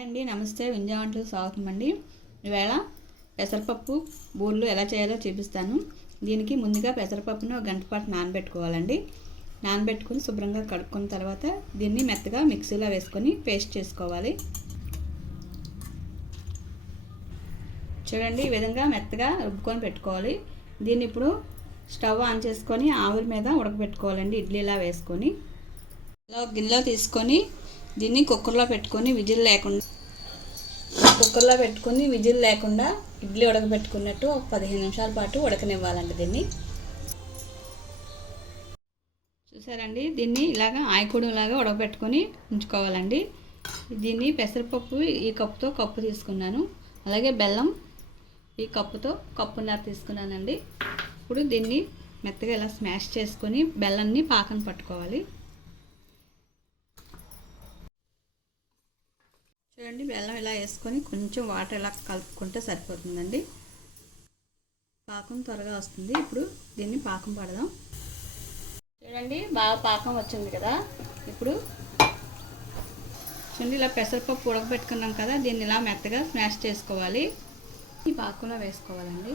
Hi అండి నమస్తే. వింజా వంటలు స్వాగతం అండి. ఈవేళ పెసరపప్పు బూర్లు ఎలా చేయాలో చూపిస్తాను. దీనికి ముందుగా పెసరపప్పును ఒక గంట పాటు నానబెట్టుకోవాలండి. నానబెట్టుకుని శుభ్రంగా కడుక్కున్న తర్వాత దీన్ని మెత్తగా మిక్సీలో వేసుకొని పేస్ట్ చేసుకోవాలి. చూడండి ఈ విధంగా మెత్తగా రుబ్బుకొని పెట్టుకోవాలి. దీన్ని ఇప్పుడు స్టవ్ ఆన్ చేసుకొని ఆవిరి మీద ఉడకబెట్టుకోవాలండి ఇడ్లీలా వేసుకొని. ఇలా గిన్నెలో తీసుకొని దీన్ని కుక్కర్లో పెట్టుకొని విజిల్ లేకుండా కుక్కర్లో పెట్టుకొని విజిల్ లేకుండా ఇడ్లీ ఉడకబెట్టుకున్నట్టు ఒక పదిహేను నిమిషాల పాటు ఉడకనివ్వాలండి దీన్ని. చూసారండి? దీన్ని ఇలాగ ఆయకూడంలాగా ఉడకబెట్టుకొని ఉంచుకోవాలండి. దీన్ని పెసరపప్పు ఈ కప్పుతో కప్పు తీసుకున్నాను. అలాగే బెల్లం ఈ కప్పుతో కప్పున్నర తీసుకున్నానండి. ఇప్పుడు దీన్ని మెత్తగా ఇలా స్మాష్ చేసుకొని బెల్లాన్ని పాకం పట్టుకోవాలి. చూడండి బెల్లం ఇలా వేసుకొని కొంచెం వాటర్ ఇలా కలుపుకుంటే సరిపోతుందండి. పాకం త్వరగా వస్తుంది. ఇప్పుడు దీన్ని పాకం పడదాం. చూడండి బాగా పాకం వచ్చింది కదా. ఇప్పుడు చూడండి ఇలా పెసరపప్పు ఉడకబెట్టుకున్నాం కదా దీన్ని ఇలా మెత్తగా స్మాష్ చేసుకోవాలి. ఈ పాకంలో వేసుకోవాలండి.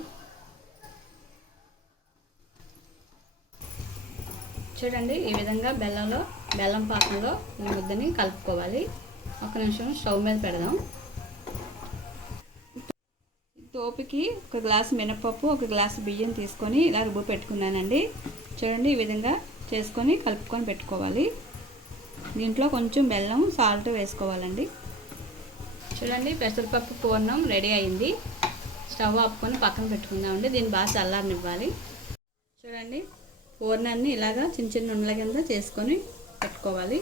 చూడండి ఈ విధంగా బెల్లంలో బెల్లం పాకంలో ఈ ముద్దని కలుపుకోవాలి. ఒక నిమిషం స్టవ్ మీద పెడదాం. తోపుకి ఒక గ్లాస్ మినపప్పు ఒక గ్లాస్ బియ్యం తీసుకొని ఇలా రుబ్బు పెట్టుకున్నానండి. చూడండి ఈ విధంగా చేసుకొని కలుపుకొని పెట్టుకోవాలి. దీంట్లో కొంచెం బెల్లం సాల్ట్ వేసుకోవాలండి. చూడండి పెసరపప్పు పూర్ణం రెడీ అయింది. స్టవ్ ఆపుకొని పక్కన పెట్టుకుందామండి. దీన్ని బాగా చల్లారనివ్వాలి. చూడండి పూర్ణాన్ని ఇలాగా చిన్న చిన్న ఉండల కింద చేసుకొని పెట్టుకోవాలి.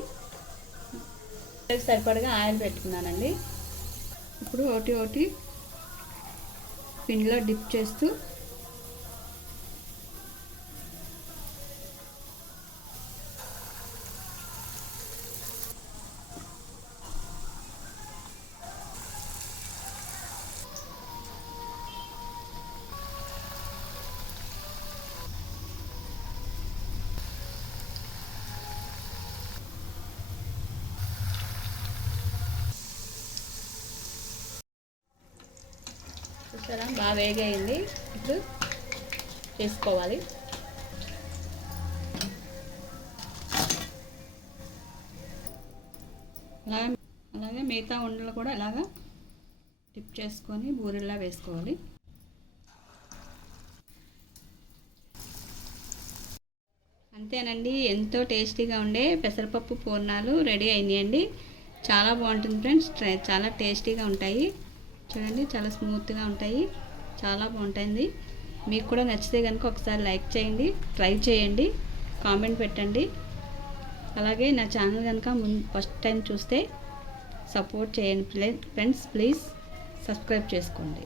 సరిపడగా ఆయిల్ పెట్టుకున్నానండి. ఇప్పుడు ఒకటి ఒకటి పిండిలో డిప్ చేస్తూ చూసారా? బాగా వేగయింది ఇప్పుడు చేసుకోవాలి. అలాగే అలాగే మిగతా ఉండలు కూడా ఇలాగా టిప్ చేసుకొని బూరెల్లా వేసుకోవాలి. అంతేనండి. ఎంతో టేస్టీగా ఉండే పెసరపప్పు పూర్ణాలు రెడీ అయినాయండి. చాలా బాగుంటుంది ఫ్రెండ్స్. చాలా టేస్టీగా ఉంటాయి. చూడండి చాలా స్మూత్గా ఉంటాయి. చాలా బాగుంటుంది మీకు కూడా నచ్చితే కనుక ఒకసారి లైక్ చేయండి ట్రై చేయండి కామెంట్ పెట్టండి. అలాగే నా ఛానల్ కనుక ముందు ఫస్ట్ టైం చూస్తే సపోర్ట్ చేయండి ఫ్రెండ్స్ ప్లీజ్ సబ్స్క్రైబ్ చేసుకోండి.